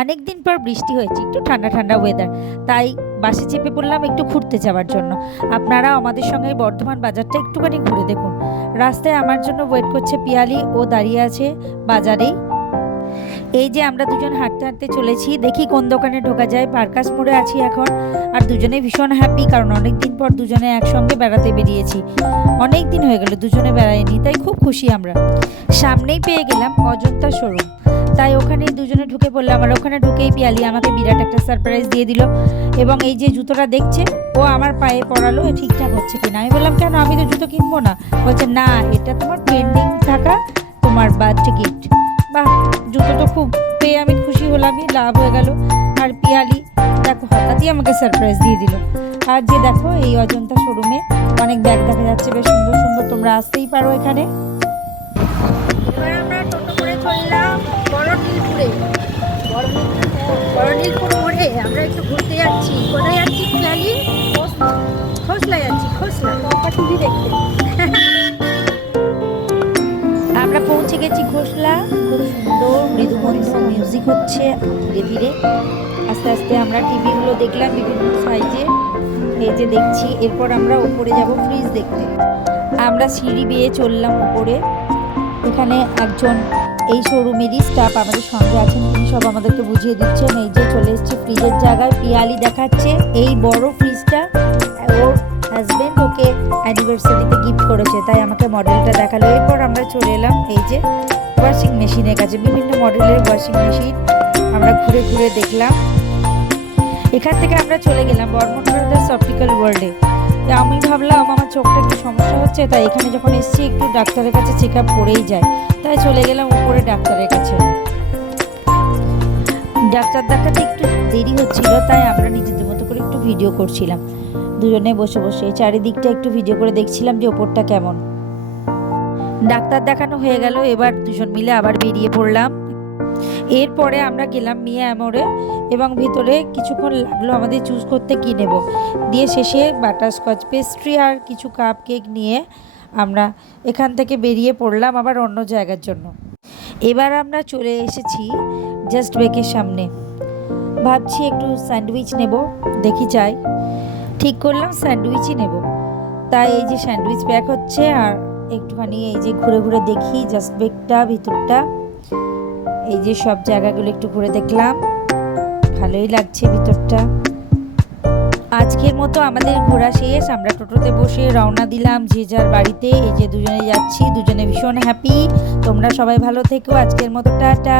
অনেক দিন পর বৃষ্টি হয়েছে, একটু ঠান্ডা ঠান্ডা ওয়েদার তাই বাসে চেপে পড়লাম একটু ঘুরতে যাওয়ার জন্য। আপনারা আমাদের সঙ্গে বর্ধমান বাজারটা একটুখানি ঘুরে দেখুন। রাস্তায় আমার জন্য ওয়েট করছে পিয়ালি, ও দাঁড়িয়ে আছে বাজারেই এই যে আমরা দুজন হাঁটতে হাঁটতে চলেছি, দেখি কোন দোকানে ঢোকা যায়। পার্কাস মোড়ে আছি এখন। আর দুজনে ভীষণ হ্যাপি কারণ অনেক দিন পর দুজনে একসঙ্গে বেড়াতে বেরিয়েছি। অনেক দিন হয়ে গেল দুজনে বেড়াইনি তাই খুব খুশি আমরা। সামনেই পেয়ে গেলাম অজন্তা শোরুম। তাই ওখানে দুজনে ঢুকে পড়লাম আর ওখানে ঢুকেই পিয়ালি আমাকে বিরাট একটা সারপ্রাইজ দিয়ে দিল এবং এই যে জুতোটা দেখছে, ও আমার পায়ে পড়ালো ঠিকঠাক হচ্ছে কিনা? আমি বললাম, কেন? আমি তো জুতো কিনবো না? বলছে, না, এটা তোমার পেন্ডিং থাকা তোমার বার্থডে গিফট বাহ জুতোটা খুব পেয়ে আমি খুশি হলামই লাভ হয়ে গেল। আর পিয়ালি, দেখো, হঠাৎই আমাকে সারপ্রাইজ দিয়ে দিল। আর যে দেখো, এই অজন্তা শোরুমে অনেক ব্যাগ দেখা যাচ্ছে, বেশ সুন্দর সুন্দর, তোমরা আসতেই পারো এখানে। আমরা একটু ঘুরতে যাচ্ছি। কোথায় যাচ্ছি পিয়ালি খোসলা যাচ্ছি, খোসলা টিভি দেখতে। আমরা পৌঁছে গেছি ঘোষলা খুব সুন্দর মৃদুমন্দ মিউজিক হচ্ছে ধীরে ধীরে আস্তে আস্তে আমরা টিভিগুলো দেখলাম বিভিন্ন সাইজে এই যে দেখছি, এরপর আমরা উপরে যাব ফ্রিজ দেখতে। আমরা সিঁড়ি বেয়ে চললাম উপরে। এখানে একজন এই শোরুমেরই স্টাফ আমাদের সঙ্গে আছেন। তিনি সব আমাদেরকে বুঝিয়ে দিচ্ছেন। এই যে চলে এসছে ফ্রিজের জায়গায়। পিয়ালি দেখাচ্ছে এই বড় ফ্রিজটা ওর হাজব্যান্ড ওকে অ্যানিভার্সারিতে গিফট করেছে। তাই আমাকে মডেলটা দেখাল। এরপর আমরা চলে এলাম এই যে ওয়াশিং মেশিনের কাছে। বিভিন্ন মডেলের ওয়াশিং মেশিন আমরা ঘুরে ঘুরে দেখলাম। এখান থেকে আমরা চলে গেলাম বর্মন ব্রাদার্স অপটিক্যাল ওয়ার্ল্ডে আমি ভাবলাম, আমার চোখটা একটু সমস্যা হচ্ছে, তাই এখানে যখন এসেছি একটু ডাক্তারের কাছে চেক আপ করেই যায় তাই চলে গেলাম উপরে ডাক্তারের কাছে। ডাক্তার দেখাতে একটু দেরি হচ্ছিল, তাই আমরা নিজেদের মতো করে একটু ভিডিও করছিলাম। দুজনে বসে বসে, চারিদিকটা একটু ভিডিও করে দেখছিলাম যে ওপরটা কেমন। ডাক্তার দেখানো হয়ে গেল, এবার দুজন মিলে আবার বেরিয়ে পড়লাম। এরপরে আমরা গেলাম মিয়া অ্যামোরে এবং ভিতরে কিছুক্ষণ লাগল আমাদের চুজ করতে কী নেব। দিয়ে শেষে বাটারস্কচ পেস্ট্রি আর কিছু কাপ কেক নিয়ে আমরা এখান থেকে বেরিয়ে পড়লাম আবার অন্য জায়গার জন্য। এবার আমরা চলে এসেছি জাস্ট বেকের সামনে। ভাবছি একটু স্যান্ডউইচ নেব, দেখি চাই ঠিক করলাম স্যান্ডউইচই নেব। তাই এই যে স্যান্ডউইচ প্যাক হচ্ছে আর একটুখানি এই যে ঘুরে ঘুরে দেখি জাস্ট বেকটা ভিতরটা। এই যে সব জায়গাগুলো একটু ঘুরে দেখলাম, ভালোই লাগছে ভিতরটা। আজকের মতো আমাদের ঘোরা শেষ, আমরা টোটোতে বসে রওনা দিলাম যে যার বাড়িতে, এই যে দুজনে যাচ্ছি, দুজনে ভীষণ হ্যাপি তোমরা সবাই ভালো থেকো, আজকের মতো টাটা।